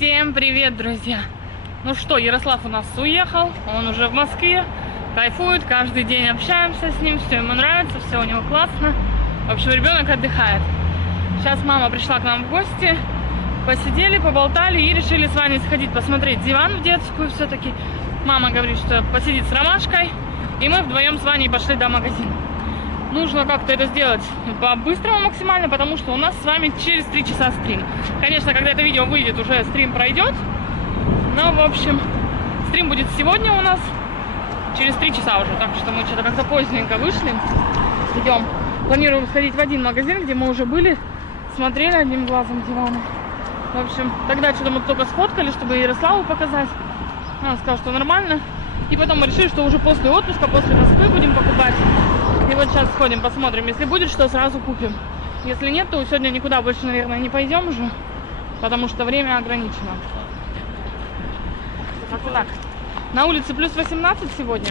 Всем привет, друзья! Ну что, Ярослав у нас уехал, он уже в Москве, кайфует, каждый день общаемся с ним, все ему нравится, все у него классно. В общем, ребенок отдыхает. Сейчас мама пришла к нам в гости, посидели, поболтали и решили с Ваней сходить посмотреть диван в детскую все-таки. Мама говорит, что посидит с Ромашкой, и мы вдвоем с Ваней пошли до магазина. Нужно как-то это сделать по-быстрому максимально, потому что у нас с вами через 3 часа стрим. Конечно, когда это видео выйдет, уже стрим пройдет. Но, в общем, стрим будет сегодня у нас через 3 часа уже. Так что мы что-то как-то поздненько вышли. Идем. Планируем сходить в один магазин, где мы уже были, смотрели одним глазом диваны. В общем, тогда что-то мы только сфоткали, чтобы Ярославу показать. Он сказал, что нормально. И потом мы решили, что уже после отпуска, после Москвы будем покупать. И вот сейчас сходим, посмотрим. Если будет, что сразу купим. Если нет, то сегодня никуда больше, наверное, не пойдем уже. Потому что время ограничено. Как-то так. На улице плюс 18 сегодня.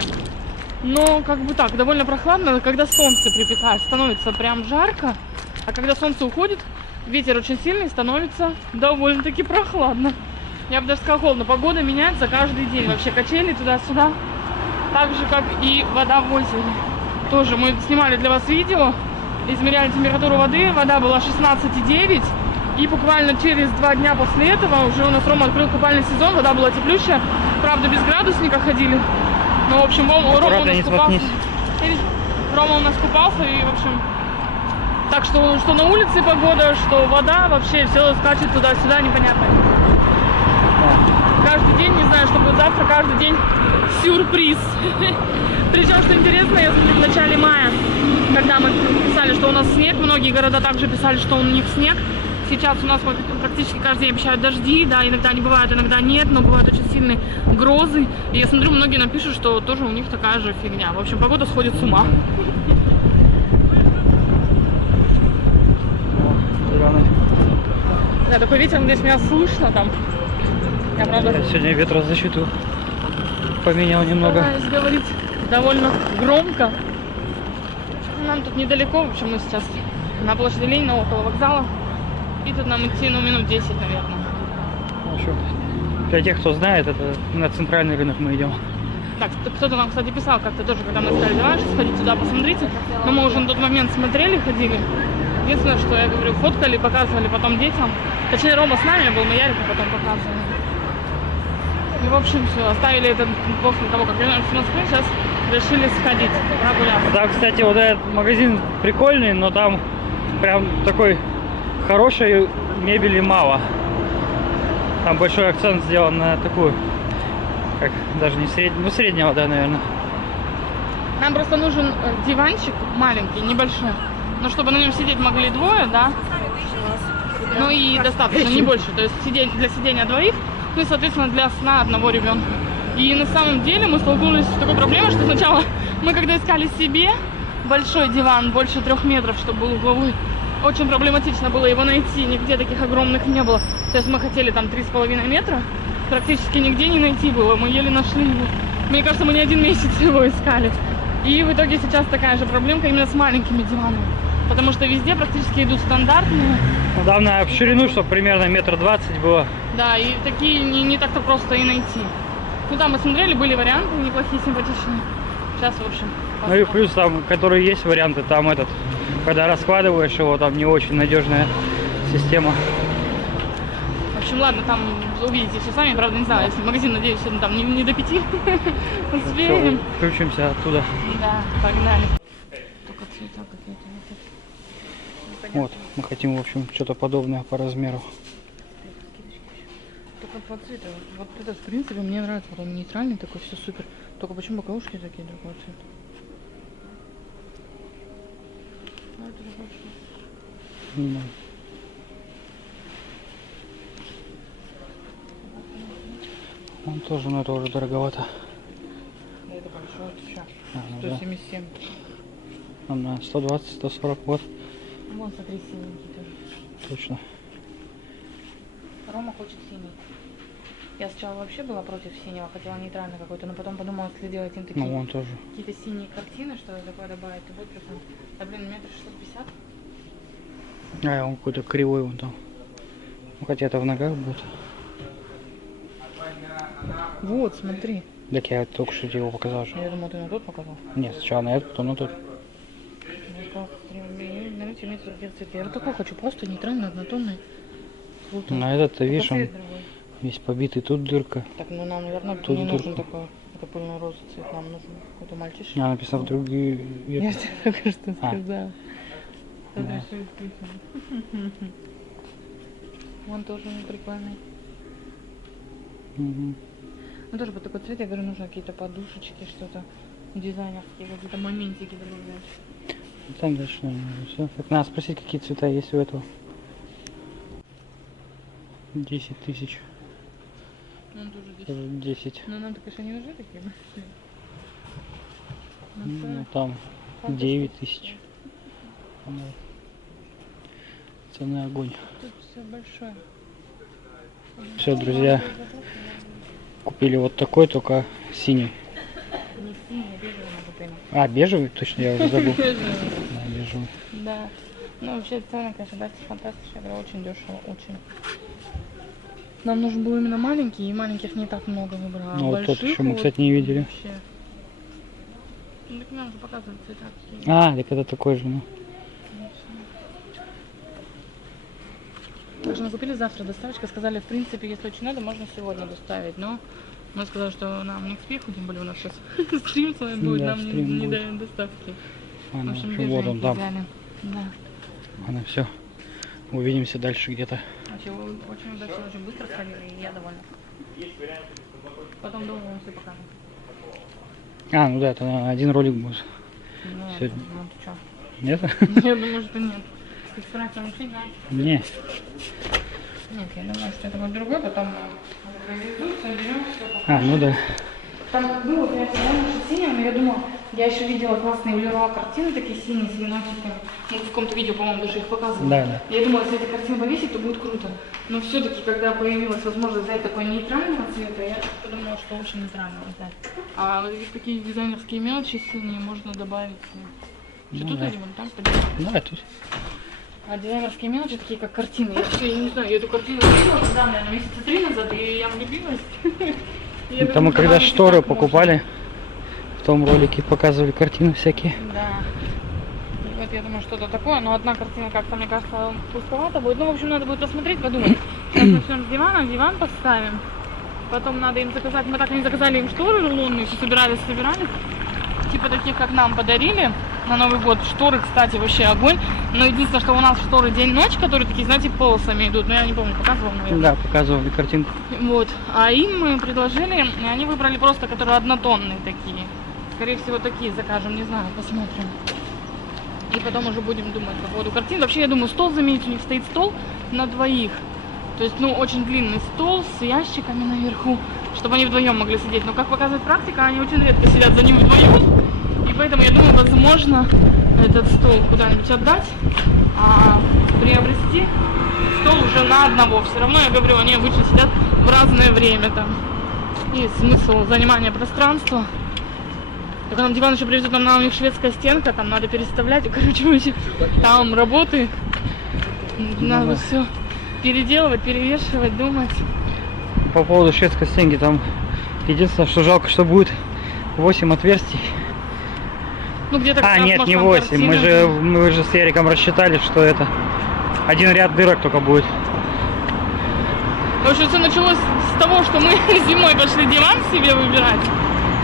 Но как бы так, довольно прохладно. Когда солнце припекает, становится прям жарко. А когда солнце уходит, ветер очень сильный, становится довольно-таки прохладно. Я бы даже сказала, холодно. Погода меняется каждый день. Вообще качели туда-сюда. Так же, как и вода в озере. Тоже мы снимали для вас видео, измеряли температуру воды, вода была 16,9, и буквально через 2 дня после этого уже у нас Рома открыл купальный сезон, вода была теплющая, правда без градусника ходили, но в общем Рома у нас купался. Рома у нас купался, и в общем, так что на улице погода, что вода, вообще все скачет туда-сюда, непонятно. Каждый день, не знаю, что будет завтра, каждый день сюрприз. Причем, что интересно, я смотрю, в начале мая, когда мы писали, что у нас снег, многие города также писали, что у них снег. Сейчас у нас практически каждый день обещают дожди, да, иногда они бывают, иногда нет, но бывают очень сильные грозы. И я смотрю, многие напишут, что тоже у них такая же фигня. В общем, погода сходит с ума. Да, такой ветер, здесь меня слышно там. Я, правда... Сегодня ветрозащиту поменял немного. Стараюсь говорить довольно громко. Нам тут недалеко, в общем, мы сейчас на площади Ленина, около вокзала. И тут нам идти, ну, минут 10, наверное. В общем, для тех, кто знает, это на центральный рынок мы идем. Так, кто-то нам, кстати, писал как-то тоже, когда мы сказали, давай сходить сюда, посмотрите. Но мы уже на тот момент смотрели, ходили. Единственное, что я говорю, фоткали, показывали потом детям. Точнее, Рома с нами был, мы Ярику потом показывали. И, в общем, все, оставили это после того, как вернулись в Москву, сейчас решили сходить, прогуляться. Да, кстати, вот этот магазин прикольный, но там прям такой хорошей мебели мало. Там большой акцент сделан на такую, как даже не среднего, ну среднего, да, наверное. Нам просто нужен диванчик маленький, небольшой, но чтобы на нем сидеть могли двое, да, ну и достаточно, не больше, то есть для сидения двоих, ну и, соответственно, для сна одного ребенка. И на самом деле мы столкнулись с такой проблемой, что сначала мы, когда искали себе большой диван, больше 3 метров, чтобы был угловой, очень проблематично было его найти, нигде таких огромных не было. То есть мы хотели там 3,5 метра, практически нигде не найти было, мы еле нашли его. Мне кажется, мы не 1 месяц его искали. И в итоге сейчас такая же проблемка именно с маленькими диванами. Потому что везде практически идут стандартные. Ну, главное, в ширину, чтобы примерно 1,20 м было. Да, и такие не так-то просто и найти. Ну там мы смотрели, были варианты неплохие, симпатичные. Сейчас, в общем, посмотрим. Ну и плюс там, которые есть варианты, там этот, когда раскладываешь его, там не очень надежная система. В общем, ладно, там увидите все сами, правда, не знаю, если магазин, надеюсь, сегодня там не до 5 успеем. Все, включимся оттуда. Да, погнали. Только цвета какие-то. Вот, мы хотим, в общем, что-то подобное по размеру. Только по цвету. Вот этот, в принципе, мне нравится. Вот он нейтральный такой, все супер. Только почему боковушки такие другого цвета? А это же большой. Да. Он тоже, но это уже дороговато. Да, это большой, сейчас. Ну 177. Да. На 120-140 вот. Вон, смотри, синенький тоже. Точно. Рома хочет синий. Я сначала вообще была против синего, хотела нейтральный какой-то, но потом подумала, если делать им такие Ну, он тоже. какие-то синие картины, что такое добавить, то будет прикольно. А блин, метр 650. А, он какой-то кривой вон там. Ну, хотя это в ногах будет. Вот, смотри. Так я только что тебе его показал. Что... Я думал, ты на тот показал. Нет, сначала на этот, потом на тот. Налейте мне цвет. Я вот такой хочу, просто нейтральный, однотонный. На этот ты видишь, он Цвет другой. весь побитый, тут дырка. Так, ну нам, наверное, Тут не нужен дырка. такой. Это пыльный розовый цвет, нам нужен какой-то мальчишник. А, написано в другие... Я тебе только что А. сказала. Да. Вон тоже он прикольный. Мгм. Ну тоже под такой цвет, я говорю, нужно какие-то подушечки, что-то дизайнерские, какие-то моментики добавлять. Там дальше, наверное, все. Так, надо спросить, какие цвета есть у этого. 10 тысяч. Ну, он тоже здесь. Тоже 10. Ну нам-то, конечно, не нужны такие большие. Ну, там 9 тысяч. Цены огонь. Тут все большое. Все, друзья, купили вот такой, только синий. Не синий, а бежевый мы купили. А, бежевый? Точно, я уже забыл. Бежевый. Да, бежевый. Да. Ну вообще цены, конечно, фантастика, я говорю, очень дешево, очень. Нам нужен был именно маленький, и маленьких не так много выбрала. Ну, вот тот Больших еще мы, вот кстати, не видели. Вообще. Ну, так нам же показывают цвета какие. А, так это такой же, ну. Так что мы купили завтра доставочка, сказали, в принципе, если очень надо, можно сегодня доставить, но мы сказали, что нам не к спеху, тем более у нас сейчас стрим с вами будет, Да, нам стрим не будет. дают доставки. А, В ну, общем, вот он беженьки там. взяли. Да. Ладно, все. Увидимся дальше где-то. Вообще, вы очень удачно, очень быстро сходили, и я довольна. Потом дома вам все покажем. А, ну да, это наверное, один ролик будет. Нет, Сегодня. ну ты чё? Нет? Я думаю, что нет. Ты спрашиваешь, вообще нет? Не. Нет, я думаю, что это будет другой, потом привезут, соберем все. А, ну да. Там было, конечно, раньше синее, но я думала, я еще видела классные в Леруа картины, такие синие с веночками. Ну, в каком-то видео, по-моему, даже их показывали. Да, да. Я думала, если эти картины повесить, то будет круто. Но все-таки, когда появилась возможность взять такой нейтрального цвета, я подумала, что лучше нейтрального взять. А вот здесь такие дизайнерские мелочи синие можно добавить. Что Ну тут да. видимо, там поднимать. Да, тут. А дизайнерские мелочи такие, как картины. Я все, я не знаю, я эту картину видела, когда, наверное, месяца 3 назад, и я влюбилась. Я Это мы думаю, когда добавить и шторы так можно. покупали, в том ролике показывали картины всякие. Да. И вот я думаю, что-то такое, но одна картина как-то, мне кажется, пустовато будет. Ну, в общем, надо будет посмотреть, подумать. Сейчас начнем с дивана, диван поставим. Потом надо им заказать, мы так и не заказали им шторы рулонные, все собирались. Типа таких, как нам подарили на Новый год. Шторы, кстати, вообще огонь. Но единственное, что у нас шторы день-ночь, которые такие, знаете, полосами идут. Но я не помню, показывала, наверное. Да, показывали картинку. Вот. А им мы предложили, и они выбрали просто, которые однотонные такие. Скорее всего, такие закажем, не знаю, посмотрим. И потом уже будем думать по поводу картин. Вообще, я думаю, стол заменить. У них стоит стол на двоих. То есть, ну, очень длинный стол с ящиками наверху, чтобы они вдвоем могли сидеть. Но, как показывает практика, они очень редко сидят за ним вдвоем. И поэтому, я думаю, возможно, этот стол куда-нибудь отдать, а приобрести стол уже на одного. Все равно, я говорю, они обычно сидят в разное время там. И смысл занимания пространства. Так нам диван еще привезет, нам у них шведская стенка, там надо переставлять. И, короче, вообще, там работы. Надо все переделывать, перевешивать, думать. По поводу шведской стенки, там единственное, что жалко, что будет 8 отверстий. Ну, где-то как А, раз, нет, может, не там 8. картина. Мы же с Яриком рассчитали, что это один ряд дырок только будет. В общем, все началось с того, что мы зимой пошли диван себе выбирать.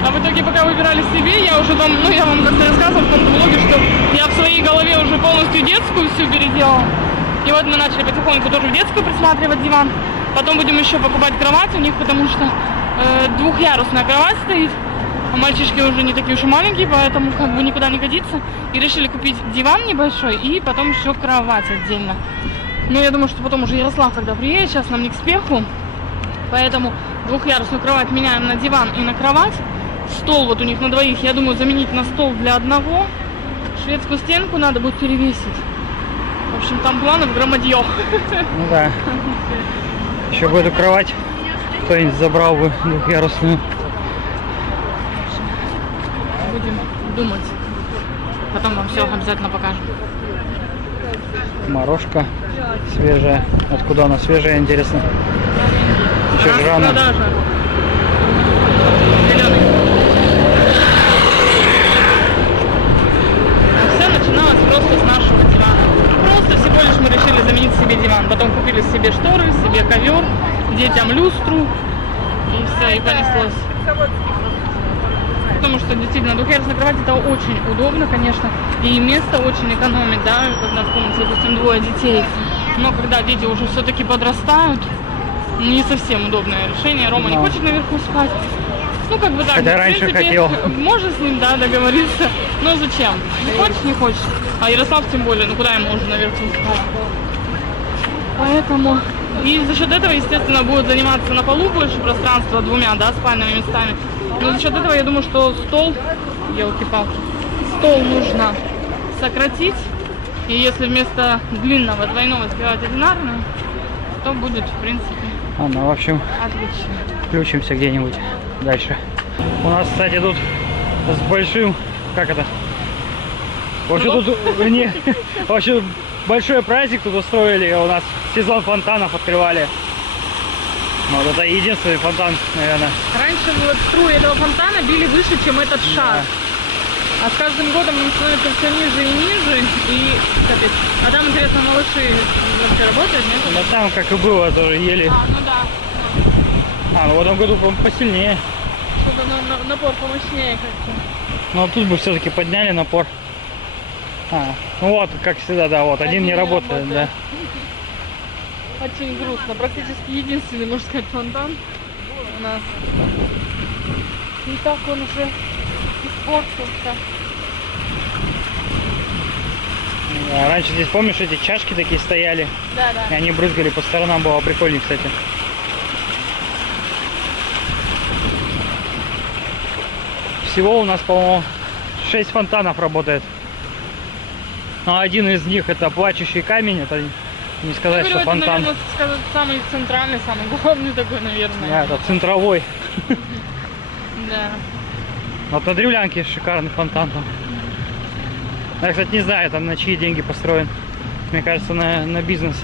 А в итоге, пока выбирали себе, я уже там, ну, я вам как-то рассказывала в том блоге, что я в своей голове уже полностью детскую всю переделала. И вот мы начали потихоньку тоже в детскую присматривать диван. Потом будем еще покупать кровать у них, потому что двухъярусная кровать стоит. А мальчишки уже не такие уж и маленькие, поэтому как бы никуда не годится. И решили купить диван небольшой и потом еще кровать отдельно. Но я думаю, что потом уже Ярослав, когда приедет, сейчас нам не к спеху. Поэтому двухъярусную кровать меняем на диван и на кровать. Стол вот у них на двоих, я думаю, заменить на стол для одного. Шведскую стенку надо будет перевесить. В общем, там планы в громадье. Ну да. Еще бы эту кровать кто-нибудь забрал бы двухъярусную. Будем думать. Потом вам все обязательно покажем. Морожка свежая. Откуда она свежая, интересно? Еще же рано. Распродажа. ковер, детям люстру, и все, и понеслось. Потому что действительно двухъярусная кровать это очень удобно, конечно, и место очень экономит, да, когда в комнате, допустим, двое детей. Но когда дети уже все-таки подрастают, не совсем удобное решение. Рома не хочет наверху спать. Ну, как бы так, хотя в раньше принципе, хотел. можно с ним, да, договориться, но зачем? Не хочешь, не хочешь. А Ярослав тем более, ну куда ему уже наверху спать? Поэтому... И за счет этого, естественно, будет заниматься на полу больше пространства двумя, да, спальными местами. Но за счет этого, я думаю, что стол, елки-палки, стол нужно сократить. И если вместо длинного двойного сделать одинарную, то будет, в принципе, Ладно, в общем, отлично. включимся где-нибудь дальше. У нас, кстати, тут с большим, как это? Вообще тут не, вообще большой праздник тут устроили. У нас сезон фонтанов открывали. Вот это единственный фонтан, наверное. Раньше вот струи этого фонтана били выше, чем этот шар. А с каждым годом он становится все ниже и ниже. И капец. А там, интересно, малыши вообще работают, нет? Да там, как и было, тоже еле. А, ну да. А, ну в этом году, по-моему, посильнее. Что-то напор помощнее как-то. Но тут бы все-таки подняли напор. А, ну вот, как всегда, да, вот, один не работает, да. Очень грустно. Практически единственный, можно сказать, фонтан у нас. И так он уже испортился. А раньше здесь, помнишь, эти чашки такие стояли? Да, И да. они брызгали по сторонам, было прикольнее, кстати. Всего у нас, по-моему, 6 фонтанов работает. Но один из них это плачущий камень, это не сказать, что это, фонтан. наверное, сказать, самый центральный, самый главный такой, наверное. Да, это центровой. Да. Вот на Древлянке шикарный фонтан там. Я, кстати, не знаю, там на чьи деньги построен. Мне кажется, на бизнес.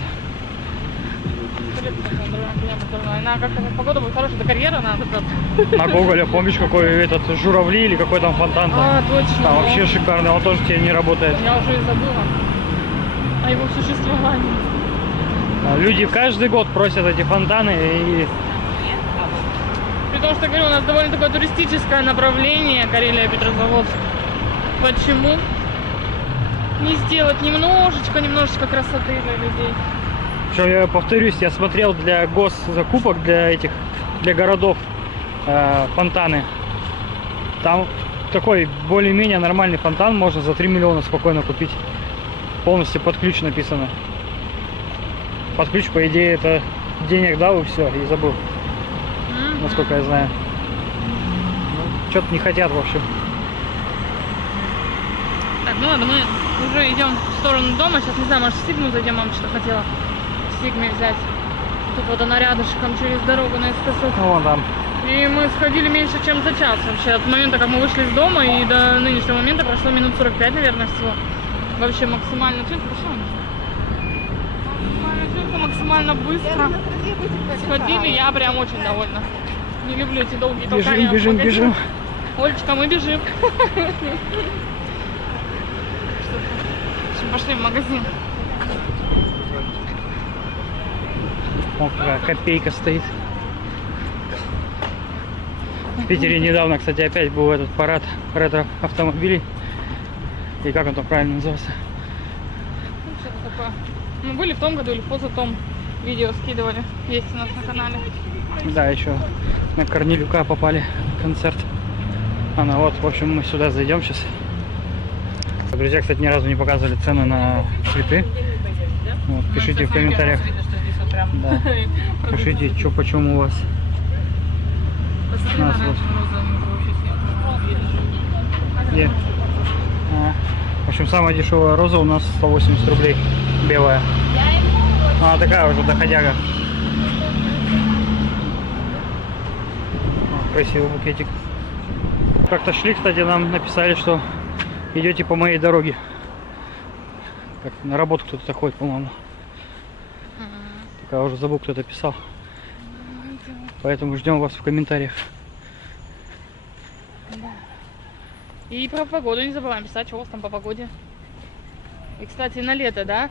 На как погода будет хорошая, до карьера надо просто. На Гоголя, помнишь, какой этот журавли или какой там фонтан там? А, точно. Там вообще шикарный, он тоже теперь не работает. Я уже и забыла о его существовании. Люди каждый год просят эти фонтаны и При том, что, говорю, у нас довольно такое туристическое направление Карелия-Петрозаводск. Почему не сделать немножечко красоты для людей? Причем, я повторюсь, я смотрел для госзакупок, для городов фонтаны. Там такой более-менее нормальный фонтан можно за 3 миллиона спокойно купить. Полностью под ключ написано. Под ключ, по идее, это денег дал и все, и забыл. Насколько я знаю. Что-то не хотят, в общем. Так, ну ладно, мы уже идем в сторону дома. Сейчас, не знаю, может, в Сигму зайдем, мама что-то хотела в Сигме взять. Тут вот она рядышком через дорогу на СКС. Ну, вон там. И мы сходили меньше, чем за час вообще. От момента, как мы вышли из дома, и до нынешнего момента прошло минут 45, наверное, всего. Вообще максимально четко. Максимально быстро сходили. Я прям очень довольна. Не люблю эти долгие толкания. Бежим. Олечка, мы бежим. Пошли в магазин. О, какая копейка стоит. В Питере недавно, кстати, опять был этот парад ретро-автомобилей. И как он там правильно назывался? Ну, что-то такое. Мы были в том году или в позатом, видео скидывали. Есть у нас на канале. Да, еще на Корнелюка попали концерт. Ну вот, в общем, мы сюда зайдем сейчас. Друзья, кстати, ни разу не показывали цены на цветы. Вот, пишите в комментариях. Да. Пишите, что почем у вас. У нас вот. Где? В общем, самая дешевая роза у нас 180 рублей. Белая. Она такая уже доходяга. Красивый букетик. Как-то шли, кстати, нам написали, что идете по моей дороге. Как на работу кто-то ходит, по-моему. Только я уже забыл, кто это писал. Поэтому ждем вас в комментариях. И про погоду не забываем писать, что у вас там по погоде. И, кстати, на лето, да?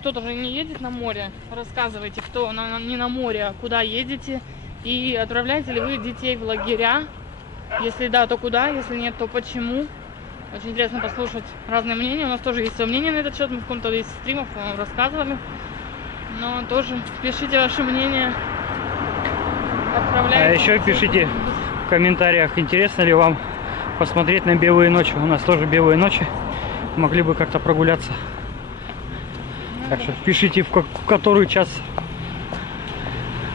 Кто-то же не едет на море. Рассказывайте, кто не на море, а куда едете. И отправляете ли вы детей в лагеря? Если да, то куда? Если нет, то почему? Очень интересно послушать разные мнения. У нас тоже есть свое мнение на этот счет. Мы в каком-то из стримов вам рассказывали. Но тоже пишите ваше мнение. Отправляйте. А еще пишите в комментариях, интересно ли вам посмотреть на белые ночи. У нас тоже белые ночи. Могли бы как-то прогуляться. Так что пишите, в который час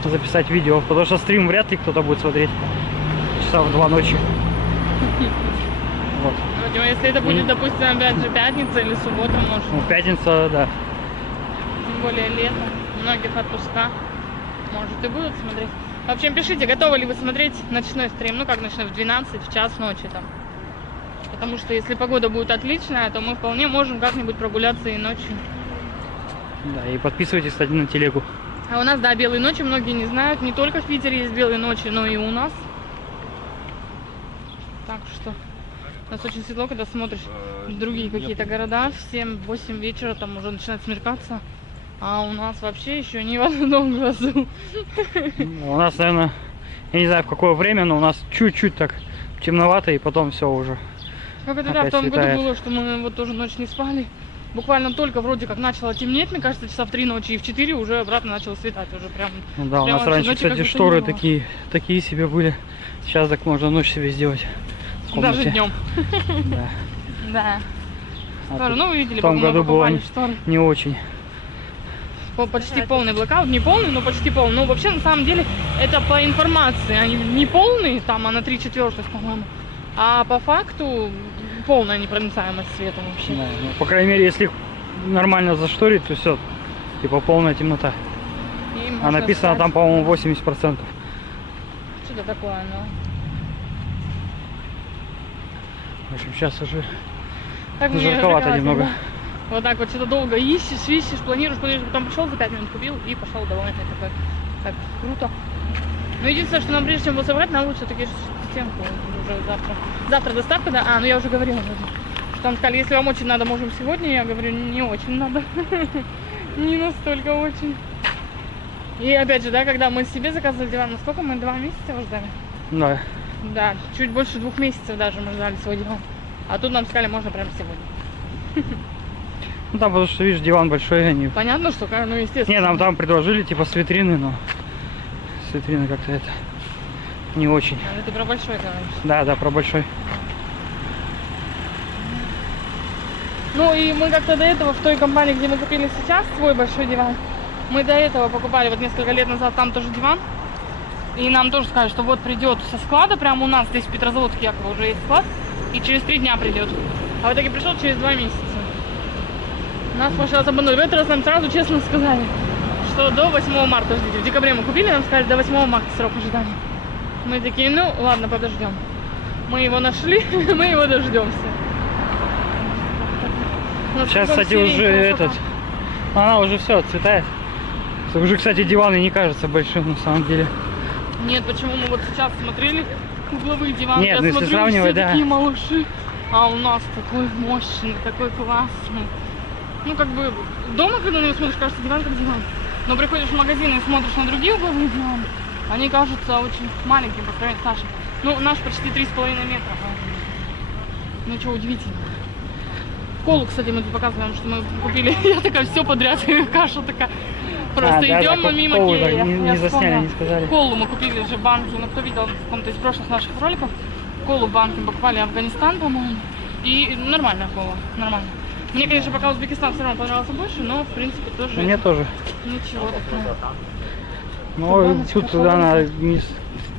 записать видео. Потому что стрим вряд ли кто-то будет смотреть. Часа в 2 ночи. Вот. Ну, если это будет, допустим, опять же пятница или суббота, может. Ну, пятница, да. Тем более лето. У многих отпуска. Может и будут смотреть. В общем, пишите, готовы ли вы смотреть ночной стрим. Ну как ночной, в 12, в час ночи там. Потому что если погода будет отличная, то мы вполне можем как-нибудь прогуляться и ночью. Да, и подписывайтесь, кстати, на телегу. А у нас, да, белые ночи, многие не знают. Не только в Питере есть белые ночи, но и у нас. Так что у нас очень светло, когда смотришь в другие какие-то города. В 7-8 вечера там уже начинает смеркаться. А у нас вообще еще ни в одном глазу. У нас, наверное, я не знаю в какое время, но у нас чуть-чуть так темновато, и потом все уже. Как это да, в том году было, что мы вот тоже ночь не спали. Буквально только вроде как начало темнеть, мне кажется, часа в 3 ночи, и в 4 уже обратно начало светать. Уже прям. Ну да, у прям нас раньше, ночи кстати, шторы такие себе были. Сейчас так можно ночь себе сделать. Даже днем. Да. Да. А Шторы, ну вы видели, в том мы году было шторы. не очень. Почти полный блэкаут, не полный, но почти полный. Но вообще, на самом деле, это по информации. Они не полные, там, а на 3/4, по-моему. А по факту полная непроницаемость света вообще. Да, ну, по крайней мере, если их нормально зашторить, то все, типа полная темнота. А написано спать. там, по-моему, 80%. Что-то такое, ну. В общем, сейчас уже Так мне жарковато прекрасно, немного. да. Вот так вот что-то долго ищешь, планируешь, потом пришел за 5 минут, купил и пошел довольный такой. Так, круто. Но единственное, что нам прежде чем его собрать, нам лучше все-таки стенку уже завтра. Завтра доставка, да? А, ну я уже говорила. Что там сказали, если вам очень надо, можем сегодня. Я говорю, не очень надо. Не настолько очень. И опять же, да, когда мы себе заказывали диван, насколько мы 2 месяца его ждали? Да. Да, чуть больше 2 месяцев даже мы ждали свой диван. А тут нам сказали, можно прямо сегодня. Ну там, потому что, видишь, диван большой, они... Понятно, что, ну, естественно. Не, нам там предложили, типа, с витрины, но с витрины как-то это не очень. А ты про большой говоришь. Да, да, про большой. Ну и мы как-то до этого в той компании, где мы купили сейчас свой большой диван, мы до этого покупали вот несколько лет назад там тоже диван. И нам тоже сказали, что вот придет со склада, прямо у нас здесь в Петрозаводске якобы уже есть склад, и через 3 дня придет. А в итоге пришел через 2 месяца. Нас пожалуйста обманули. В этот раз нам сразу честно сказали, что до 8 марта ждите. В декабре мы купили, нам сказали, до 8 марта срок ожидания. Мы такие, ну ладно, подождем. Мы его нашли, мы его дождемся. Сейчас, кстати, уже этот... Она уже все отцветает. Уже, кстати, диван и не кажется большим на самом деле. Нет, почему мы вот сейчас смотрели угловые диваны? Нет, я ну если смотрю, сравнивать, все да. такие малыши. А у нас такой мощный, такой классный. Ну, как бы, дома, когда на него смотришь, кажется, диван как диван. Но приходишь в магазин и смотришь на другие угловые диваны, они кажутся очень маленькими по сравнению с нашим. Ну, наш почти 3,5 метра. Ну, что удивительно. Колу, кстати, мы тут показываем, что мы купили. Я такая, все подряд, каша такая. Просто да, идем да, мы мимо колу, Кея. да, не Я засняли, вспомнила. не сказали. Колу мы купили же в банке, ну кто видел в каком-то из прошлых наших роликов, колу в банке покупали Афганистан, по-моему. И нормальная кола, нормально. Мне, конечно, пока Узбекистан все равно понравился больше, но в принципе тоже Мне тоже. ничего такого. Ну, баночка тут холодная. она,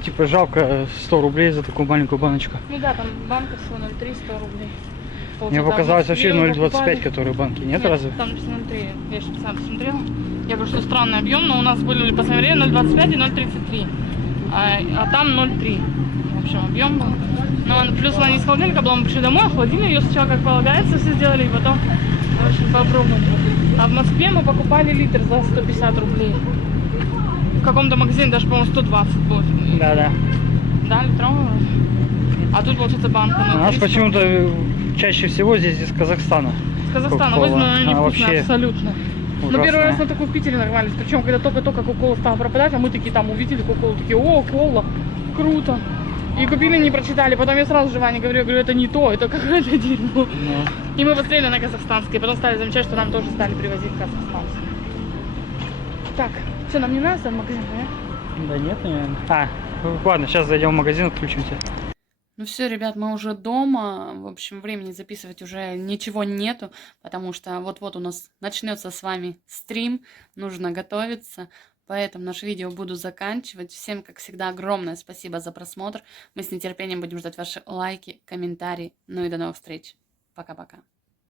типа, жалко 100 рублей за такую маленькую баночку. Ну да, там банка всего 0,3, 100 рублей. Мне Получается, показалось в вообще Москве мы 0,25, покупали. которые банки. Нет, разве? Там написано 0,3, я еще специально посмотрела. Я говорю, что странный объем, но у нас были по своему времени 0,25 и 0,33. А там 0,3. В общем, объем был. Но плюс она не из холодильника была, мы пришли домой, охладили ее сначала как полагается, все сделали, и потом, в общем, попробовали. А в Москве мы покупали литр за 150 рублей. В каком-то магазине даже, по-моему, 120 будет. Да, да. Да, литровый. А тут, получается, банка. У нас 300. почему-то чаще всего здесь из Казахстана. С Казахстана Кока-кола. возьму, но она А невкусная вообще- абсолютно. Ну, первый раз на такой в Питере нарвались. Причем, когда только-только Кока-Кола стала пропадать, а мы такие там увидели Кока-Колу, такие, о, кола, круто. И купили, не прочитали. Потом я сразу же Ване говорю, это не то, это какое-то дерьмо. Ну. И мы посмотрели на казахстанские. Потом стали замечать, что нам тоже стали привозить казахстанские. Так, что, нам не надо в магазин, да? Да нет, наверное. Ладно, сейчас зайдем в магазин, включимся. Ну все, ребят, мы уже дома. В общем, времени записывать уже ничего нету, потому что вот-вот у нас начнется с вами стрим, нужно готовиться. Поэтому наше видео буду заканчивать. Всем, как всегда, огромное спасибо за просмотр. Мы с нетерпением будем ждать ваши лайки, комментарии. Ну и до новых встреч. Пока-пока.